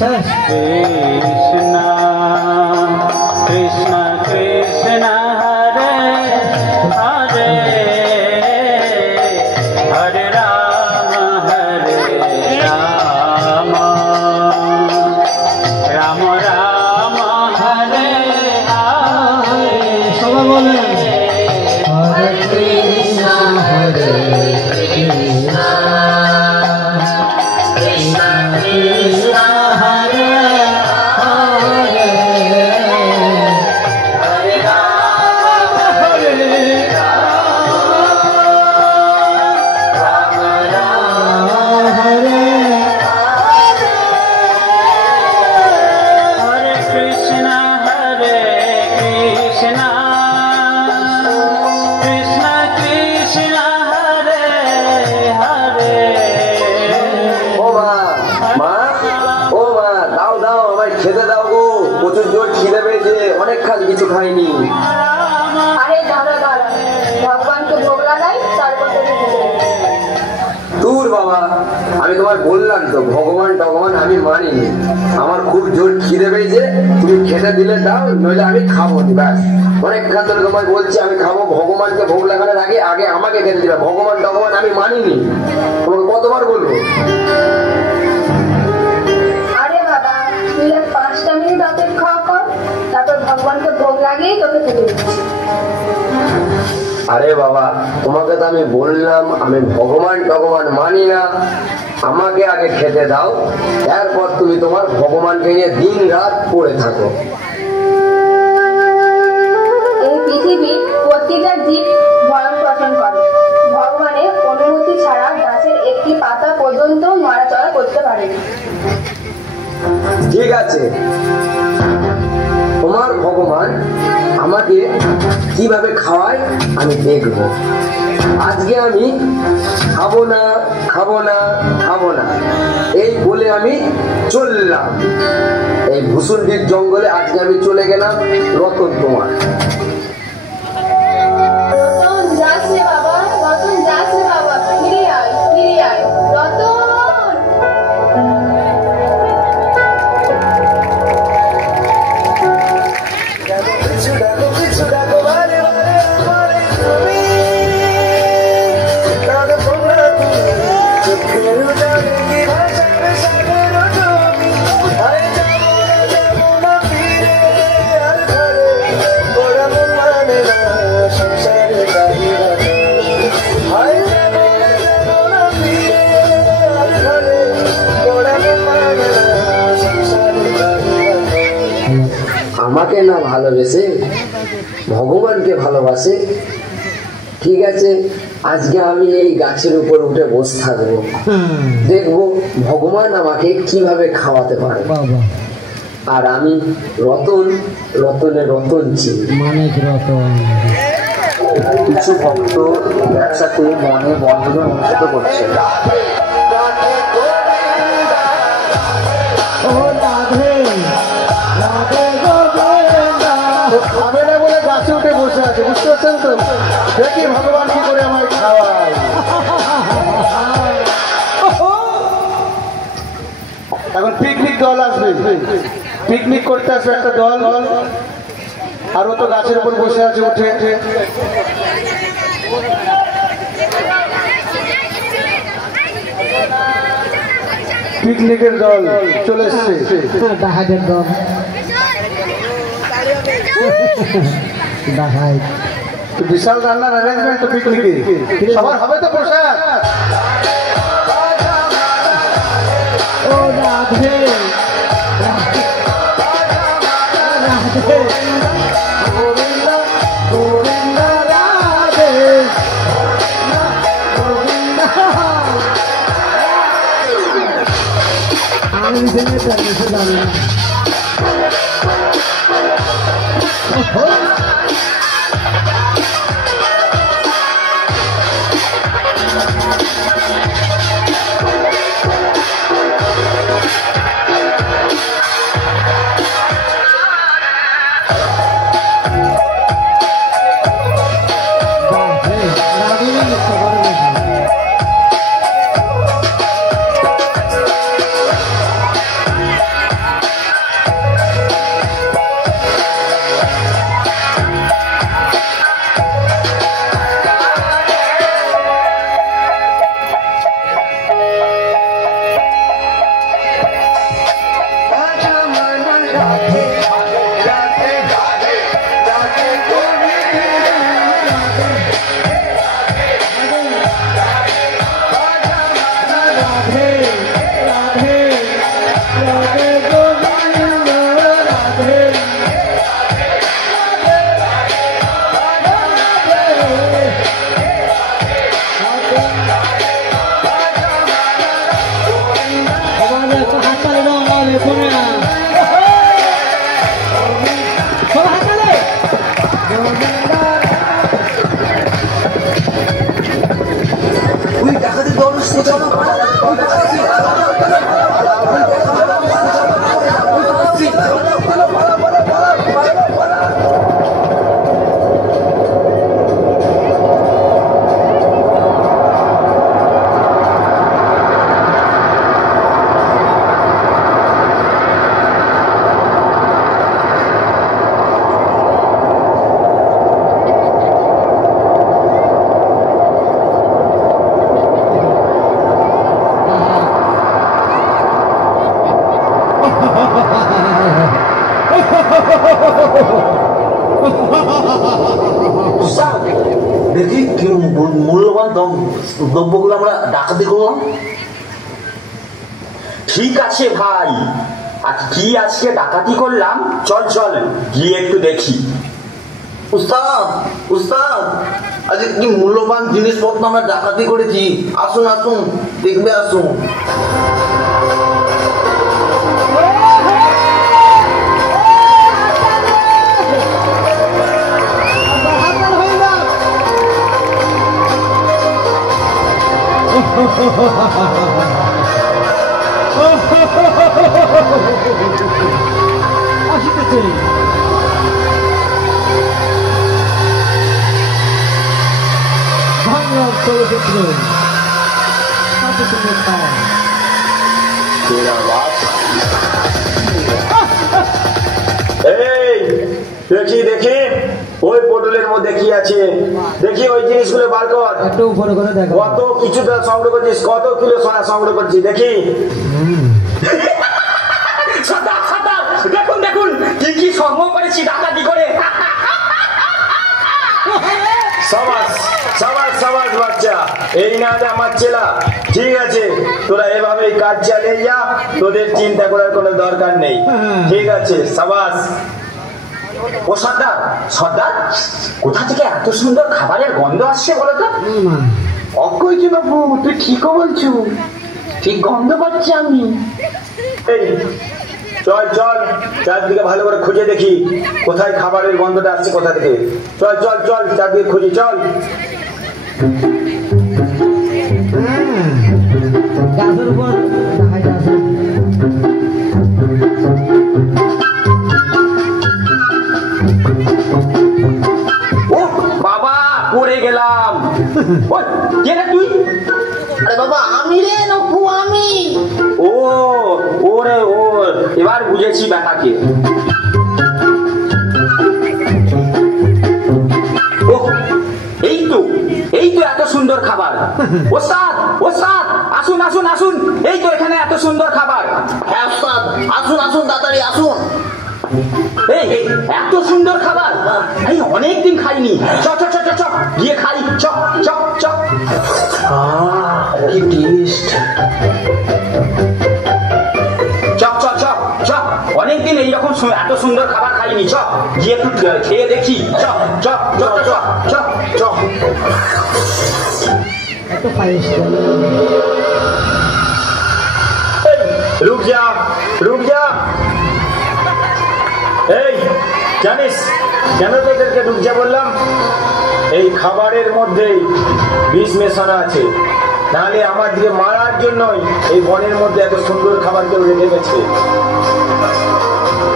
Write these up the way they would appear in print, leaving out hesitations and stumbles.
कृष्ण कृष्ण कृष्ण हरे हरे हरे राम राम राम हरे हरे सब बोले हरे कृष्ण कृष्ण कृष्ण हरे हरे हरे राम राम राम हरे हरे कृष्ण कृष्ण कृष्ण हरे हरे ও মা মা ও মা দাও দাও আমায় খেতে দাও গো প্রচুর জোর খিদে পেয়েছে অনেক কাল কিছু খাইনি আরে দাঁড়া দাঁড়া ভগবানকে ভোগ লাগাই তারপর তোকে দিতে দেব। দূর বাবা আমি তোমায় বললাম তো ভগবান টগবান আমি মানিনি আমার খুব জোর খিদে পেয়েছে তুমি খেতে দিলে দাও নইলে আমি খাবো নি ব্যাস অনেক কাল ধরে তোমায় বলছি আমি খাবো ভগবানকে ভোগ লাগানোর আগে আগে আমাকে খেতে দিবে ভগবান টগবান আমি মানিনি তোমাকে কতবার বলবো আরে বাবা তুই আর 5টা মিনিট অপেক্ষা কর তারপর ভগবানকে ভোগ লাগিয়ে তোকে তুলে দিচ্ছি। আরে বাবা তোমাকে তো আমি বললাম আমি ভগবান টগবান মানি না আমাকে আগে খেতে দাও এরপর তুমি তোমার ভগবানকে নিয়ে দিন রাত পড়ে থাকো এই পৃথিবী প্রতিটা জীব ভরণ পোষণ করে ভগবানের অনুমতি ছাড়া গাছের একটি পাতা পর্যন্ত নড়াচড়া করতে পারে না। ঠিক আছে তোমার ভগবান আমাকে কিভাবে খাওয়ায় আমি দেখবো আজকে আমি খাবো না খাবো না খাবো না এই বলে আমি চললাম এই ভূষুণ্ডির জঙ্গলে আজকে আমি চলে গেলাম রতন তোমার রতন যাস রে বাবা রতন যাস রে বাবা ফিরে আয় রতন আমাকে না ভালোবেসে ভগবানকে ভালোবাসে ঠিক আছে আজকে আমি এই গাছের উপর উঠে বসে থাকবো দেখবো ভগবান আমাকে কিভাবে খাওয়াতে পারে আর আমি রতন রতনে রতন চিনি কিছু ভক্ত একসাথে মনে বন্ধন অনুষ্ঠিত করছে খাবে না বলে গাছে উঠে বসে আছে বুঝতে পারছেন তো দেখি ভগবান কি করে আমায় খাওয়ায় এখন পিকনিক দল আসবে পিকনিক করতে আসবে একটা দল আর ও তো গাছের উপর বসে আছে উঠে পিকনিকের দল চলে এসছে দল বিশাল রান্নার অ্যারেঞ্জমেন্ট তো পিকনিকে সবার হবে তো পোশাক ও রাধে রাধে গোবিন্দ গোবিন্দ রাধে গোবিন্দ আমি দিনে চলছে জানি না রাধে রাধে রাধে গোবিন্দ রাধে আমাদের হাততালি দাও আমাদের বোনেরা সব হাততালি ওই ডাকাতি দল আসছে, চলো। দেখি কি মূল্যবান দ্রব্যগুলো আমরা ডাকাতি করলাম। ঠিক আছে ভাই, আর কি আজকে ডাকাতি করলাম, চল চল গিয়ে একটু দেখি। উস্তাদ উস্তাদ, আজকে কি মূল্যবান জিনিসপত্র আমরা ডাকাতি করেছি, আসুন আসুন দেখবে আসুন। আসিতেছে ভাঙর চলচ্চিত্র সাথে সঙ্গে খাওয়া এই দেখি দেখি ওই পটলের মধ্যে কি আছে, দেখি ওই জিনিসগুলো বার কর। একটু উপরে করে দেখো কত কিছু সংগ্রহ করছিস, কত কিলো সোনা সংগ্রহ করছিস দেখি। সর্দার সর্দার, দেখুন দেখুন কি কি সংগ্রহ করেছি ডাকাতি করে। সাবাস সাবাস সাবাস বাচ্চা, এই না যে আমার চেলা। ঠিক আছে, তোরা এভাবেই কাজ চালিয়ে যা, তোদের চিন্তা করার কোনো দরকার নেই। ঠিক আছে, সাবাস। ও সর্দার সর্দার, কোথা থেকে এত সুন্দর খাবারের গন্ধ আসছে বলো তো? অক্ষয় কি বাবু, তুই ঠিক বলছো, ঠিক গন্ধ পাচ্ছি আমি। এই চল চল, চারদিকে ভালো করে খুঁজে দেখি কোথায় খাবারের গন্ধটা আসছে, কোথা থেকে। চল চল চল, চারদিকে খুঁজি চল। গাছের উপর দেখা যাচ্ছে ও বাবা, পড়ে গেলাম। ওই কে রে তুই? আরে বাবা আমি রে নকু, আমি। ও ওরে ও, এবার বুঝেছি ব্যাটাকে। ও এই তো এত সুন্দর খাবার। ওস্তাদ ওস্তাদ, আসুন আসুন আসুন, এই তো এখানে এত সুন্দর খাবার। হ্যাঁ ওস্তাদ, আসুন আসুন তাড়াতাড়ি আসুন। এই এত সুন্দর খাবার এই অনেকদিন খাইনি। চ চ চ চ গিয়ে খাই, চ চ চ। কি টেস্ট। চ চ চ চ, অনেকদিন এইরকম এত সুন্দর খাবার খাইনি। চ গিয়ে একটু খেয়ে দেখি। চ চ চ চ চ চ। এত পায়েস রুক যা রুক যা। এই জানিস কেন তোদেরকে রুক যা বললাম? এই খাবারের মধ্যে বিষ মেশানো আছে, নাহলে আমার দিকে মারার জন্যই এই বনের মধ্যে এত সুন্দর খাবার কেউ রেখে গেছে।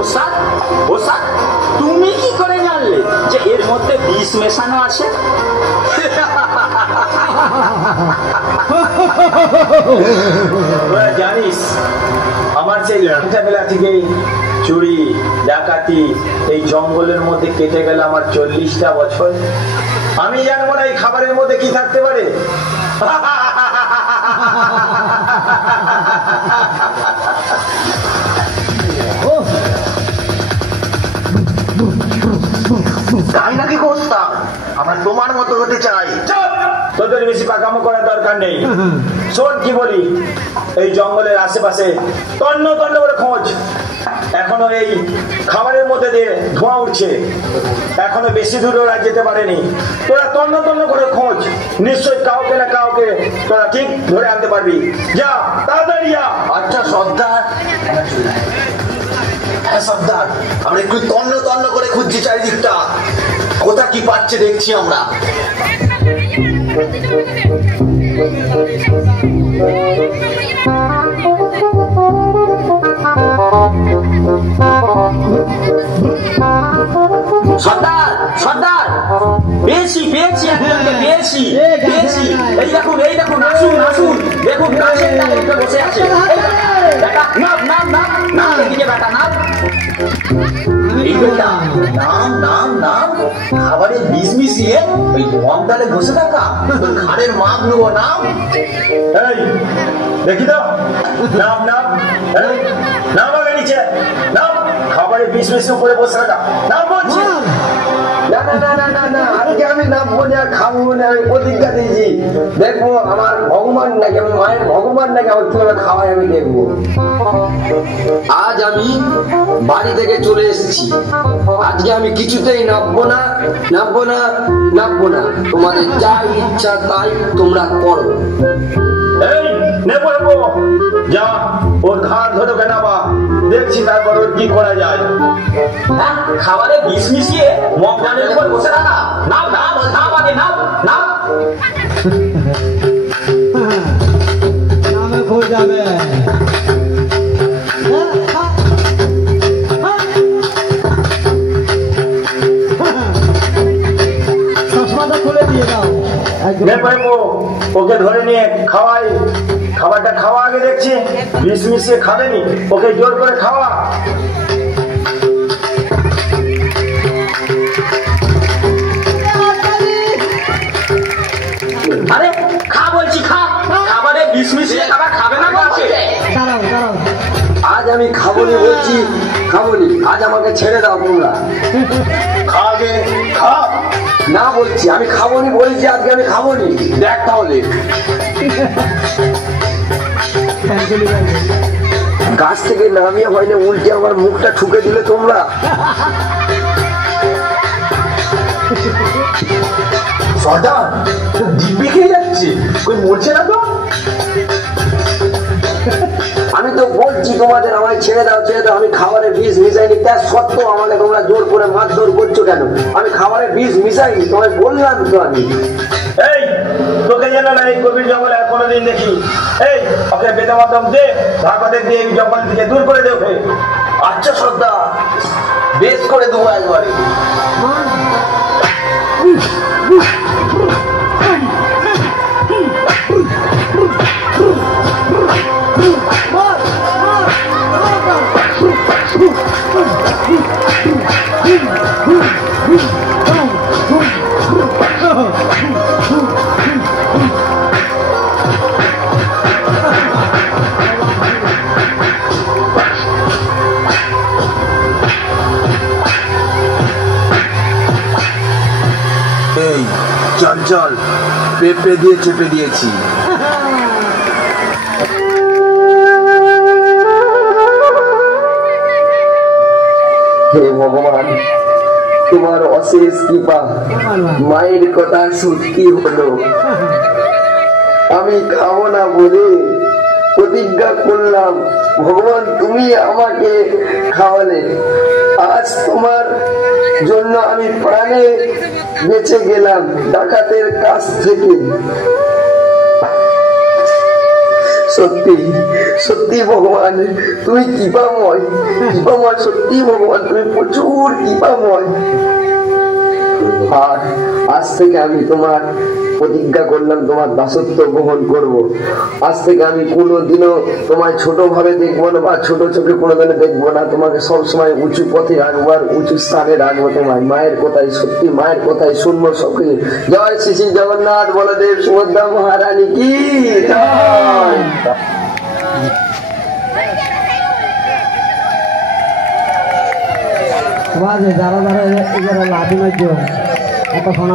ওস্তাদ ওস্তাদ, তুমি কি করে জানলে যে এর মধ্যে বিষ মেশানো আছে? তোরা জানিস আমার সেই ছোটবেলা থেকে চুরি ডাকাতি এই জঙ্গলের মধ্যে কেটে গেল আমার 40টা বছর। আমি জানবো না এই খাবারের মধ্যে কি থাকতে পারে? তাই নাকি ওস্তাদ, আমরা তোমার মতো হতে চাই। তোদের বেশি পাকামো করার দরকার দরকার নেই। শোন কি বলি, এই জঙ্গলের আশেপাশে তন্ন তন্ন করে খোঁজ। এখনো এই খাবারের মধ্যে দিয়ে ধোঁয়া উঠছে, এখনো বেশি দূর ওরা যেতে পারেনি। তোরা তন্ন তন্ন করে খোঁজ, নিশ্চয়ই কাউকে না কাউকে তোরা ঠিক ধরে আনতে পারবি। যা তাড়াতাড়ি যা। আচ্ছা সর্দার, হ্যাঁ সর্দার, আমরা একটু তন্ন তন্ন করে খুঁজছি চারিদিকটা, কোথা কি পাচ্ছে দেখছি আমরা। সর্দার সর্দার, পেয়েছি পেয়েছি একজনকে, পেয়েছি পেয়েছি। এই দেখুন এই দেখুন, আসুন আসুন, দেখুন গাছের ডালে উঠে বসে আছে। বেটা নাম নাম নাম নাম, এদিকে বেটা নাম। নাম নাম নাম, খাবারের বিষ মিশিয়ে ওই মগডালে বসে থাকা, ঘাড়ের মাপ নেবো নাম। এই দেখি তো, নাম নাম, নাম আগে নিচে নাম। খাবারের বিষ বেশি উপরে বসে থাকা নাম বলছি। না না না না না না, আজকে আমি নামবো না, খাবো না, আমি প্রতিজ্ঞা দিয়েছি। দেখবো আমার ভগবান নাকি, আমি মায়ের ভগবান নাকি আমার কিভাবে খাওয়াই আমি দেখবো। আজ আমি বাড়ি থেকে চলে এসেছি, আজকে আমি কিছুতেই নামবো না নামবো না নামবো না। তোমাদের যা ইচ্ছা তাই তোমরা করো। এই নেবো নেবো, যা ওর ঘাড় ধরে নামা, দেখছি তারপর ওর কি করা যায়। হ্যাঁ, খাবারে বিষ মিশিয়ে মগ ডালের উপর বসে থাকা, নাও নাও নাও, আগে নাও নাও। নামে খোঁজ যাবে। চশমাটা খুলে দিয়ে দাও। নেবো নেবো, ওকে ধরে নিয়ে খাওয়াই। খাবারটা খাওয়া আগে, দেখছি বিষ মিশিয়ে খাবেনি, ওকে জোর করে খাওয়া। আরে খা বলছি, খা। খাবারে বিষ মিশিয়ে খাবার খাবে না বলছে। দাঁড়াও দাঁড়াও, আজ আমি খাবনি বলছি, খাবনি। আজ আমাকে ছেড়ে দাও তোমরা। খাগে খা। না বলছি, আমি খাবনি বলছি, আজকে আমি খাবনি। দেখ তাহলে, গাছ থেকে নামিয়ে হয় না, উল্টে আমার মুখটা ঠুকে দিলে তোমরা। সর্দার, দিব্যি খেয়ে যাচ্ছে, কই মরছে না তো? আমি তো বলছি তোমাদের আমায় ছেড়ে দাও ছেড়ে দাও। আমি খাবারে বিষ মিশাইনি, তা সত্ত্বেও আমাকে তোমরা জোর করে মারধর করছো কেন? আমি খাবারে বিষ মিশাইনি, তোমায় বললাম তো আমি। এই তোকে যেন না এই গভীর জঙ্গলে আর কোনোদিন দেখি। এই ওকে বেদা মাধ্যম দে, ধাপাতে দিয়ে এই জঙ্গল থেকে দূর করে দে ওকে। আচ্ছা সর্দার, বেশ করে দেবো একবারে। এই চল চল, পেঁপে দিয়ে চেপে দিয়েছি। হে ভগবান, তোমার অশেষ কৃপা, মায়ের কথা সত্যি হলো। আমি খাবো না বলে প্রতিজ্ঞা করলাম, ভগবান তুমি আমাকে খাওয়ালে। আজ তোমার জন্য আমি প্রাণে বেঁচে গেলাম ডাকাতের কাছ থেকে। সত্যি সত্যি ভগবান তুমি কৃপাময়, কৃপাময়, সত্যি ভগবান তুমি প্রচুর কৃপাময়। আর আজ থেকে আমি তোমার প্রতিজ্ঞা করলাম, তোমার দাসত্ব গ্রহণ করব। আজ থেকে আমি কোনোদিনও তোমায় ছোট ভাবে দেখবো না, বা ছোট চোখে কোনোদিনও দেখবো না। তোমাকে সবসময় উঁচু পথে রাখবো, আর উঁচু স্থানে রাখবো। তোমার মায়ের কথাই সত্যি, মায়ের কথাই শুনবো সবকে। জয় শ্রী শ্রী জগন্নাথ বলদেব সুভদ্রা মহারানী কি জয়। যারা যারা লাঠি মারছ এত